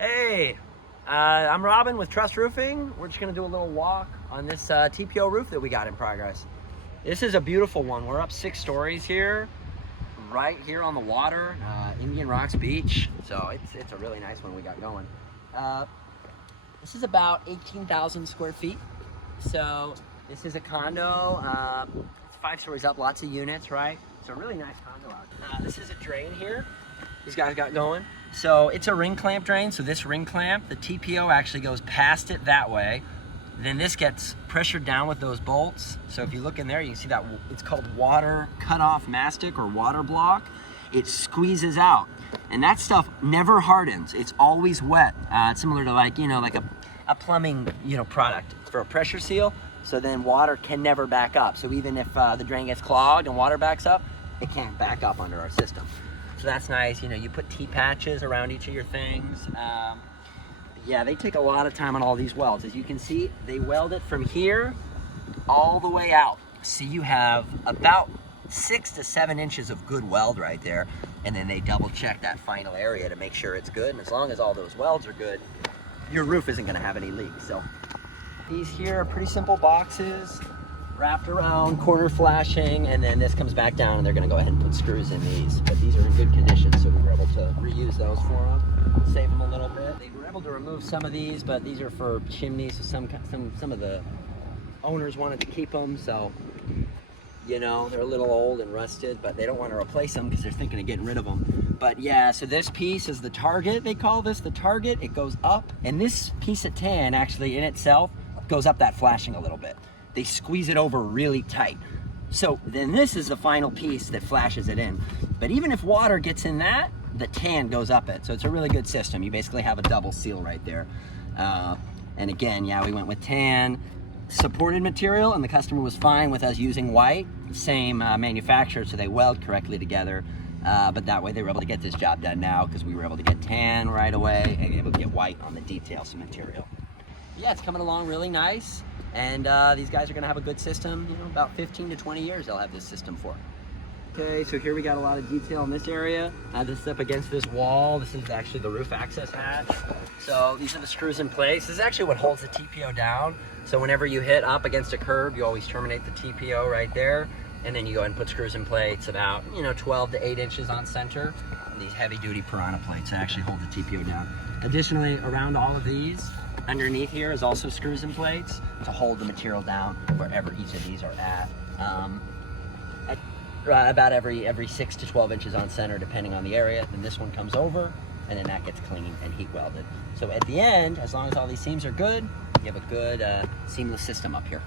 Hey, I'm Robin with Trust Roofing. We're just gonna do a little walk on this TPO roof that we got in progress. This is a beautiful one. We're up 6 stories here, right here on the water, Indian Rocks Beach. So it's a really nice one we got going. This is about 18,000 square feet. So this is a condo. It's 5 stories up, lots of units, right? So a really nice condo out. This is a drain here. These guys got going. So it's a ring clamp drain. So this ring clamp, the TPO actually goes past it that way. Then this gets pressured down with those bolts. So if you look in there, you can see that it's called water cutoff mastic or water block. It squeezes out. And that stuff never hardens. It's always wet. It's similar to like a plumbing, product for a pressure seal. So then water can never back up. So even if the drain gets clogged and water backs up, it can't back up under our system. So that's nice. You put T-patches around each of your things. Yeah, they take a lot of time on all these welds. As you can see, they weld it from here all the way out. So you have about 6 to 7 inches of good weld right there. And then they double check that final area to make sure it's good. And as long as all those welds are good, your roof isn't gonna have any leaks. So these here are pretty simple boxes, wrapped around, corner flashing, and then this comes back down and they're gonna go ahead and put screws in these. But these are in good condition, so we were able to reuse those for them, save them a little bit. They were able to remove some of these, but these are for chimneys, so some of the owners wanted to keep them, so they're a little old and rusted, but they don't want to replace them because they're thinking of getting rid of them. But yeah, so this piece is the target. They call this the target. It goes up, and this piece of tan actually in itself goes up that flashing a little bit. They squeeze it over really tight. So then this is the final piece that flashes it in. But even if water gets in that, the tan goes up it. So it's a really good system. You basically have a double seal right there. And again, yeah, we went with tan supported material, and the customer was fine with us using white, same manufacturer, so they weld correctly together. But that way they were able to get this job done now because we were able to get tan right away and able to get white on the details material. Yeah, it's coming along really nice. And these guys are gonna have a good system, about 15 to 20 years they'll have this system for. Okay, so here we got a lot of detail in this area. This is up against this wall. This is actually the roof access hatch. So these are the screws in place. This is actually what holds the TPO down. So whenever you hit up against a curb, you always terminate the TPO right there. And then you go ahead and put screws in place about 12 to 8 inches on center. And these heavy duty Piranha plates that actually hold the TPO down. Additionally, around all of these, underneath here is also screws and plates to hold the material down wherever each of these are at. About every 6 to 12 inches on center, depending on the area. Then this one comes over, and then that gets cleaned and heat welded. So at the end, as long as all these seams are good, you have a good seamless system up here.